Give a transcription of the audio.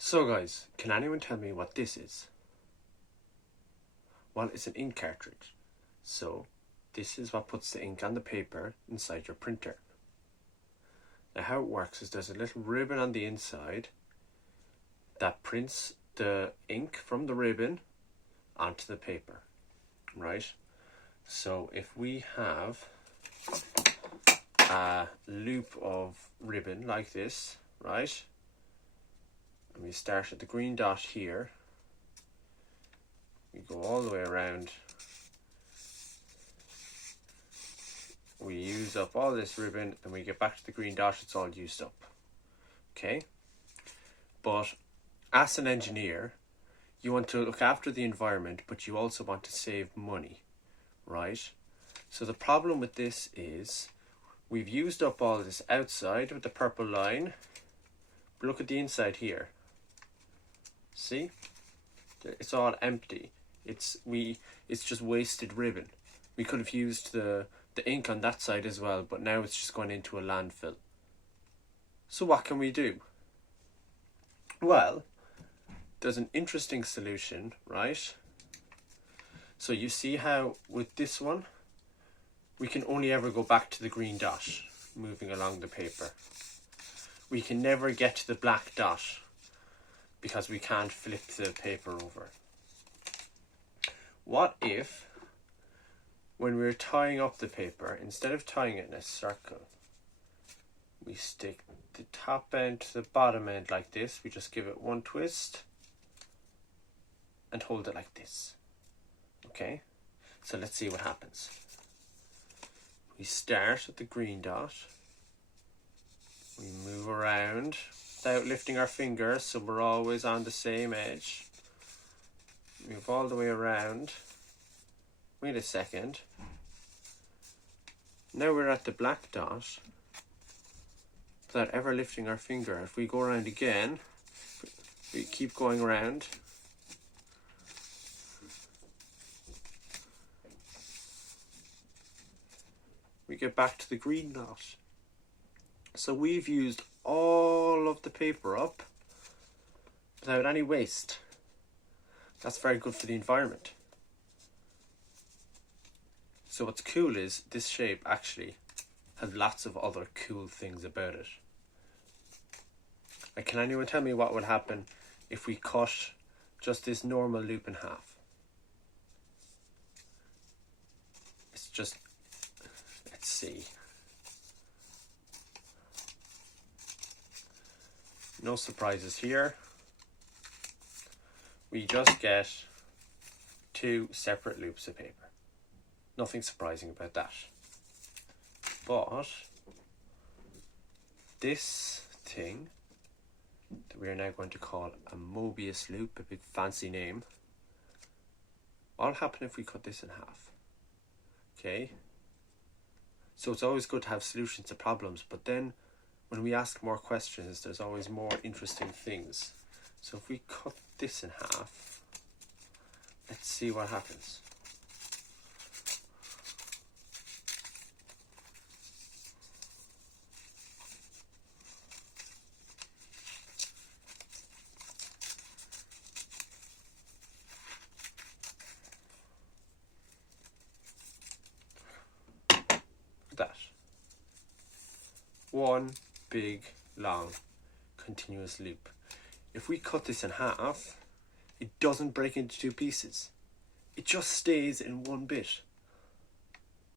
So guys, can anyone tell me what this is? Well, it's an ink cartridge. So this is what puts the ink on the paper inside your printer. Now how it works is there's a little ribbon on the inside that prints the ink from the ribbon onto the paper, right? So if we have a loop of ribbon like this, right? And we start at the green dot here. We go all the way around. We use up all this ribbon and we get back to the green dot, it's all used up. Okay? But as an engineer, you want to look after the environment, but you also want to save money, right? So the problem with this is we've used up all this outside with the purple line, but look at the inside here. See? It's all empty. It's just wasted ribbon. We could have used the ink on that side as well, but now it's just gone into a landfill. So what can we do? Well, there's an interesting solution, right? So you see how with this one, we can only ever go back to the green dot, moving along the paper. We can never get to the black dot because we can't flip the paper over. What if, when we're tying up the paper, instead of tying it in a circle, we stick the top end to the bottom end like this, we just give it one twist and hold it like this. Okay, so let's see what happens. We start at the green dot, we move around without lifting our fingers, so we're always on the same edge. Move all the way around. Wait a second. Now we're at the black dot without ever lifting our finger. If we go around again, we keep going around. We get back to the green dot. So we've used all of the paper up without any waste. That's very good for the environment. So what's cool is this shape actually has lots of other cool things about it. Like, can anyone tell me what would happen if we cut just this normal loop in half? It's just, let's see. No surprises here. We just get two separate loops of paper. Nothing surprising about that. But this thing that we are now going to call a Mobius loop, a big fancy name, what'll happen if we cut this in half? Okay, so it's always good to have solutions to problems, but then when we ask more questions, there's always more interesting things. So if we cut this in half, let's see what happens. That. One big, long, continuous loop. If we cut this in half, it doesn't break into two pieces. It just stays in one bit.